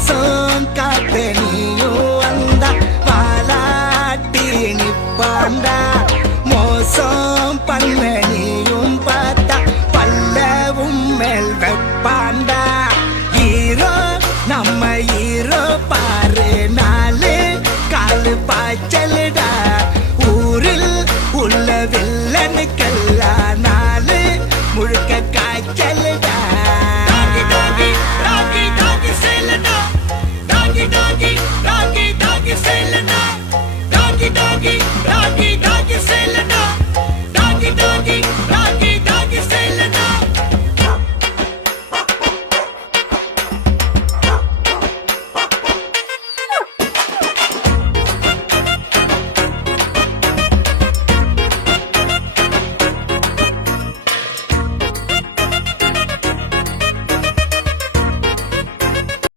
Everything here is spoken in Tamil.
பாசம் காத்து நீயும் வந்தா பாலாட்டி நிப்பாண்டா மோசம் பண்ண நீயும் பார்த்தா பல்லவும் மேல் வெப்பாண்டா ஹீரோ நம்ம ஹீரோ பாரு நாலு காலு பாய்ச்சல்